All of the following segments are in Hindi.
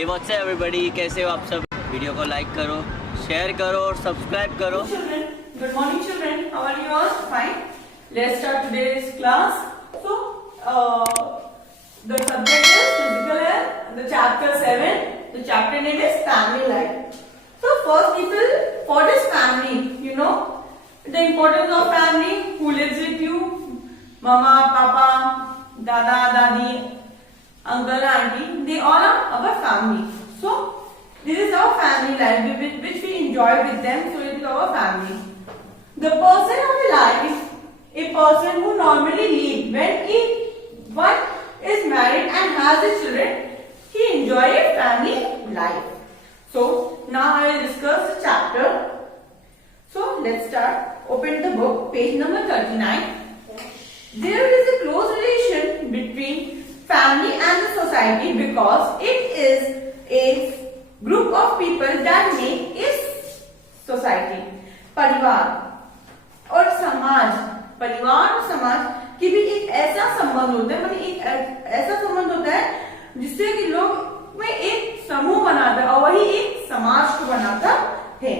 हे व्हाट्स अप एवरीबॉडी, कैसे हो आप सब। वीडियो को लाइक करो, शेयर करो और सब्सक्राइब करो। Good morning children, how are you all? Fine. Let's start today's class. So, the subject is physical health, the chapter 7, the chapter name is family life. So first people, what is family? You know the importance of family, who lives with you, mama, papa, dada, dadi, uncle, auntie, they all are our family. So this is our family life which we enjoy with them, so it is our family. The person of the life is a person who normally live when one is married and has a children, he enjoy a family life. So now I will discuss the chapter. So let's start. Open the book, page number 39. There is a close relation between family and the society because it is a group of people that make a society. परिवार और समाज, परिवार और समाज की भी एक ऐसा संबंध होता है, मतलब एक ऐसा संबंध होता है जिससे कि लोग में एक समूह बनाता है और वही एक समाज को बनाता है.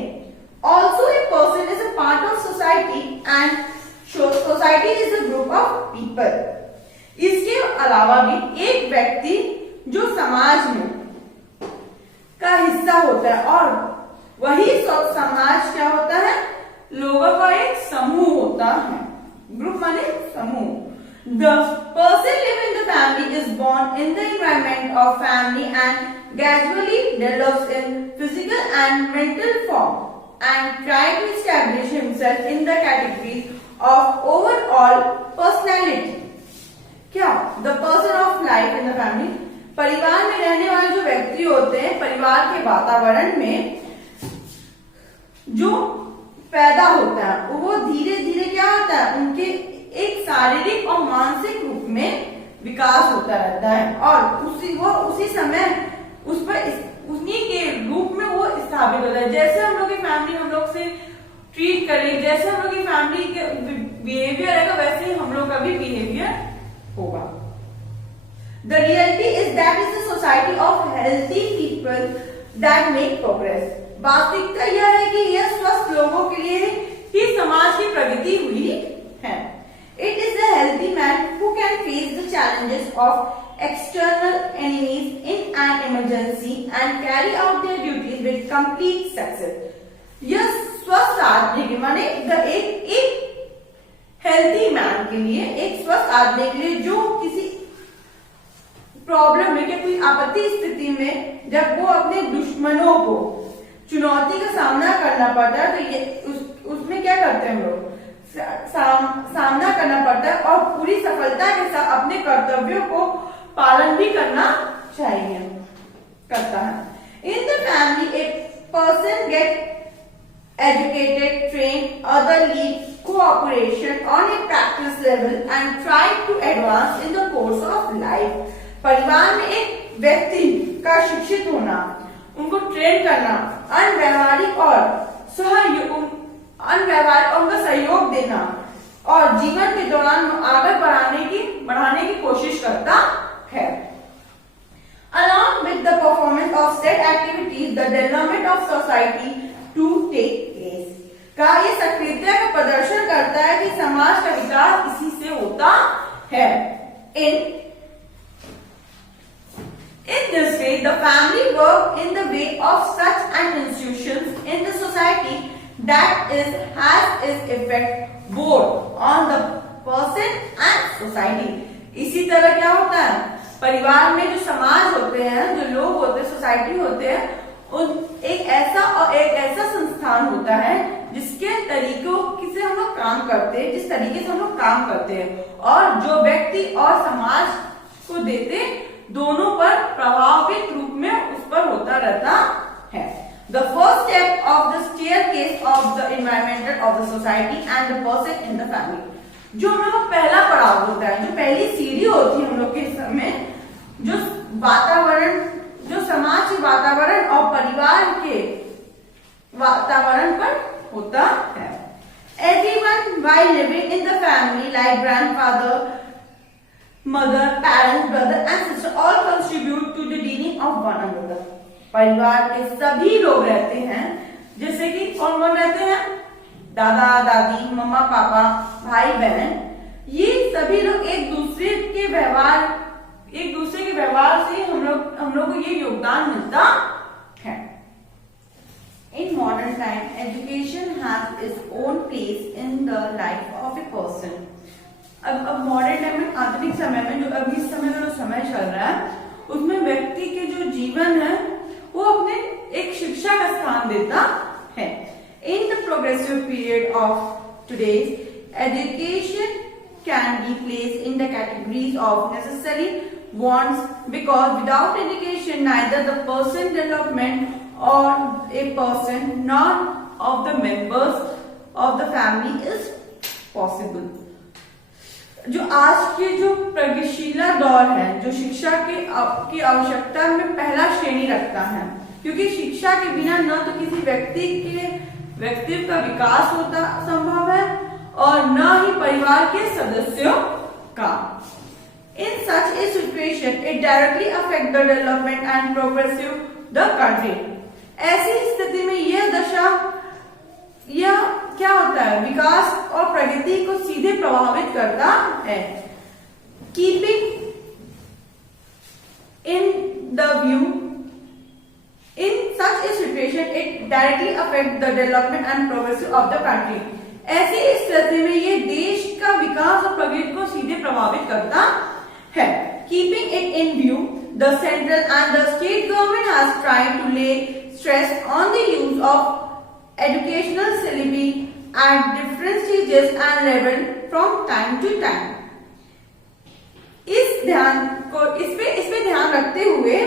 Also a person is a part of society and society is a group of people. इसके अलावा भी एक व्यक्ति जो समाज में का हिस्सा होता है और वही समाज क्या होता है, लोगों का एक समूह होता है. ग्रुप माने समूह. The person live in the family is born in the environment of family and gradually develops in physical and mental form and try to establish himself in the categories of overall personality. क्या? The person of life in the family, परिवार में रहने वाले जो व्यक्ति होते हैं, परिवार के वातावरण में जो पैदा होता है वो धीरे धीरे क्या होता है, उनके एक शारीरिक और मानसिक रूप में विकास होता रहता है और उसी समय उस पर उन्हीं के रूप में वो स्थापित होता है. जैसे हम लोग की फैमिली हम लोग से ट्रीट करें, जैसे हम लोग की फैमिली के बिहेवियर रहेगा, वैसे ही हम लोग का भी बिहेवियर होगा. The reality is that is the society of healthy people that make progress. वास्तविकता यह है कि यह स्वस्थ लोगों के लिए ही समाज की प्रगति हुई है. It is the healthy man who can face the challenges of external enemies in an emergency and carry out their duties with complete success. यह स्वस्थ आदमी के माने एक हेल्थी मैन के लिए, एक स्वस्थ आदमी के लिए जो किसी प्रॉब्लम में या कोई आपत्ति स्थिति में जब वो अपने दुश्मनों को चुनौती का सामना करना पड़ता है तो ये उसमें क्या करते हैं हम लोग, सामना करना पड़ता है और पूरी सफलता के साथ अपने कर्तव्यों को पालन भी करना चाहिए, करता है. In the family a person get educated, trained, otherly cooperation on a practice level and try to advance in the course of life. परिवार में एक व्यक्ति का शिक्षित होना, उनको ट्रेन करना, अनव्यावहारिक और उनका सहयोग देना और जीवन के दौरान आगे बढ़ाने की कोशिश करता है. Along with the performance of said activities, the development of society to take place. का ये सक्रियता का प्रदर्शन करता है कि समाज का विकास इसी से होता है. In this way, the family work in the way of such an institutions in the society that has its effect both on the person and society. इसी तरह क्या होता है, परिवार में जो समाज होते हैं, जो लोग होते हैं, सोसाइटी होते हैं, एक ऐसा संस्थान होता है जिसके तरीकों से हम लोग काम करते हैं, जिस तरीके से हम लोग काम करते हैं और जो व्यक्ति और समाज को देते, दोनों पर प्रभावित रूप में उस पर होता रहता है. The first step of the staircase of the environmental of the society and the person in the family. जो हम लोग का पहला पड़ाव होता है, जो पहली सीढ़ी होती है हम लोग के समय, जो वातावरण, जो समाज के वातावरण और परिवार के वातावरण पर होता है. Everyone while living in the family like grandfather, mother, parents, brother and sister all contribute to the dealing of one another. परिवार के सभी लोग रहते हैं, जैसे कि कौन कौन रहते हैं, दादा दादी, मम्मा पापा, भाई बहन, ये सभी लोग एक दूसरे के व्यवहार से हम लोग को ये योगदान मिलता है। In modern time, education has its own place in the life of a person. अब मॉडर्न टाइम में, आधुनिक समय में, जो अभी इस समय का जो समय चल रहा है, उसमें व्यक्ति के जो जीवन है वो अपने एक शिक्षा का स्थान देता है। In the progressive period of today's, education can be placed in the categories of necessary wants, because without education neither the person development or a person nor of the members of the family is possible. जो आज के जो प्रगतिशील दौर है, जो शिक्षा की आवश्यकता में पहला श्रेणी रखता है, क्योंकि शिक्षा के बिना न तो किसी व्यक्तित्व का विकास होता संभव है और न ही परिवार के सदस्यों का। In such a situation, it directly affects the development and progress of the country. ऐसी स्थिति में यह क्या होता है, विकास और प्रगति को सीधे प्रभावित करता है। Keeping in the view, in such a situation, it directly affects the development and progress of the country. ऐसी स्थिति में ये देश का विकास और प्रगति को सीधे प्रभावित करता है। Keeping it in view, the central and the state government has tried to lay stress on the use of educational syllabi at different stages and level from time to time. इस पे ध्यान रखते हुए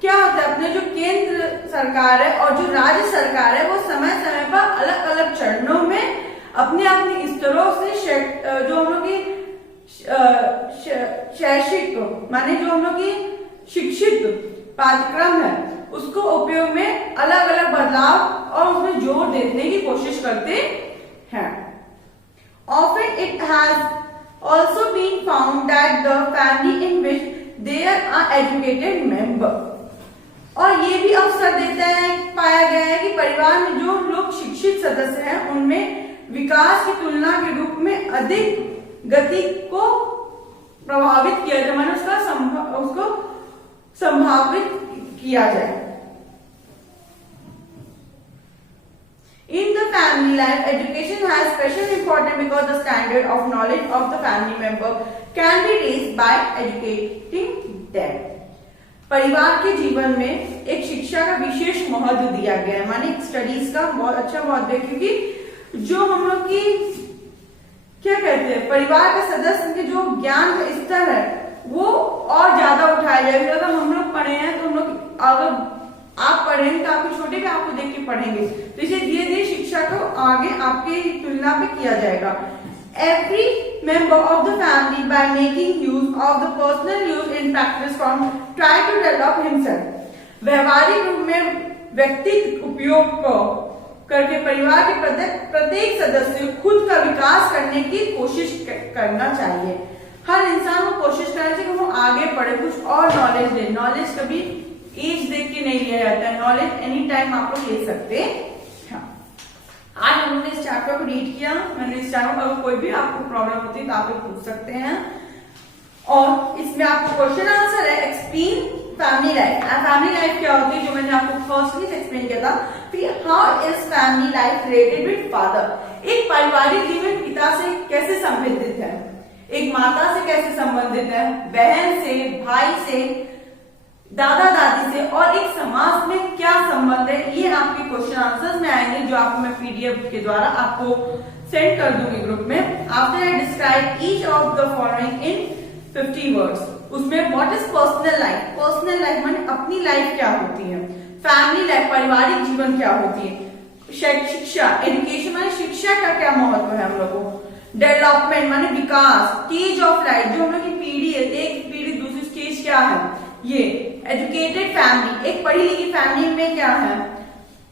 क्या होता है, अपने जो केंद्र सरकार है और जो राज्य सरकार है वो समय समय पर अलग अलग चरणों में अपने स्तरों से जो हम लोग की शैक्षिक माने जो हम लोग की शिक्षित पाठ्यक्रम है उसको उपयोग में अलग अलग बदलाव और उसमें जोर देने की कोशिश करते हैं। Often it has also been found that the family in which there are educated members, और ये भी अवसर पाया गया है कि परिवार में जो लोग शिक्षित सदस्य हैं उनमें विकास की तुलना के रूप में अधिक गति को प्रभावित किया जाए, माने उसको संभावित किया जाए। In the family life, education has special importance because the standard of knowledge of the family member can be raised by educating them. परिवार के जीवन में एक शिक्षा का विशेष महत्व दिया गया है, माने स्टडीज का बहुत अच्छा महत्व है, क्योंकि जो हम लोग की क्या कहते हैं, परिवार के सदस्य के जो ज्ञान का स्तर है वो और ज्यादा उठाया जाएगा। अगर हम लोग पढ़े हैं तो हम लोग, अगर आप पढ़ेंगे तो आपके छोटे भी आपको देख के पढ़ेंगे, तो इसे धीरे धीरे शिक्षा को आगे आपके तुलना पे किया जाएगा। Every member of the family, by making use of the personal use in practice form, try to develop himself. व्यवहारिक रूप में व्यक्तिगत उपयोग को करके परिवार के प्रत्येक सदस्य खुद का विकास करने की कोशिश करना चाहिए। हर इंसान को कोशिश करना चाहिए कि वो आगे पढ़े, कुछ और नॉलेज ले। नॉलेज कभी एज देख के नहीं लिया जाता है, नॉलेज एनी टाइम आप लोग ले सकते हैं। आज हमने इस चैप्टर को रीड किया, मैंने इस चैप्टर में अगर कोई भी आपको प्रॉब्लम होती है तो आप लोग पूछ सकते हैं। और इसमें आपको क्वेश्चन आंसर है, explain family life. Family life क्या होती है, जो मैंने आपको फर्स्टली एक्सप्लेन किया था। फिर how is family life related with father, एक पारिवारिक जीवन पिता से कैसे संबंधित है, एक माता से कैसे संबंधित है, बहन से, भाई से, दादा दादी से, और एक समाज में क्या संबंध है, ये आपके क्वेश्चन आंसर्स में आएंगे, जो आपको मैं पीडीएफ के द्वारा आपको सेंड कर दूंगी ग्रुप में। After I describe each of the following in 50 words, उसमें what is personal life, personal life माने अपनी लाइफ क्या होती है, फैमिली लाइफ पारिवारिक जीवन क्या होती है, शिक्षा एजुकेशन माने शिक्षा का क्या महत्व है हम लोगों को, डेवलपमेंट माने विकास, स्टेज ऑफ लाइफ जो हम लोग की पीढ़ी है, एक पीढ़ी दूसरी स्टेज क्या है ये, एजुकेटेड फैमिली एक पढ़ी लिखी फैमिली में क्या है,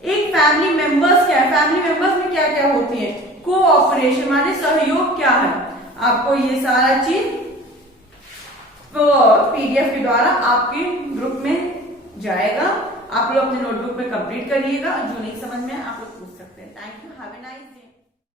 एक फैमिली मेंबर्स क्या है, फैमिली मेंबर्स में क्या क्या होती है, कोऑपरेशन माने सहयोग क्या है, आपको ये सारा चीज पीडीएफ के द्वारा आपके ग्रुप में जाएगा। आप लोग अपने नोटबुक में कंप्लीट करिएगा। जो नहीं समझ में आप लोग पूछ सकते हैं। Thank you. Have a nice day.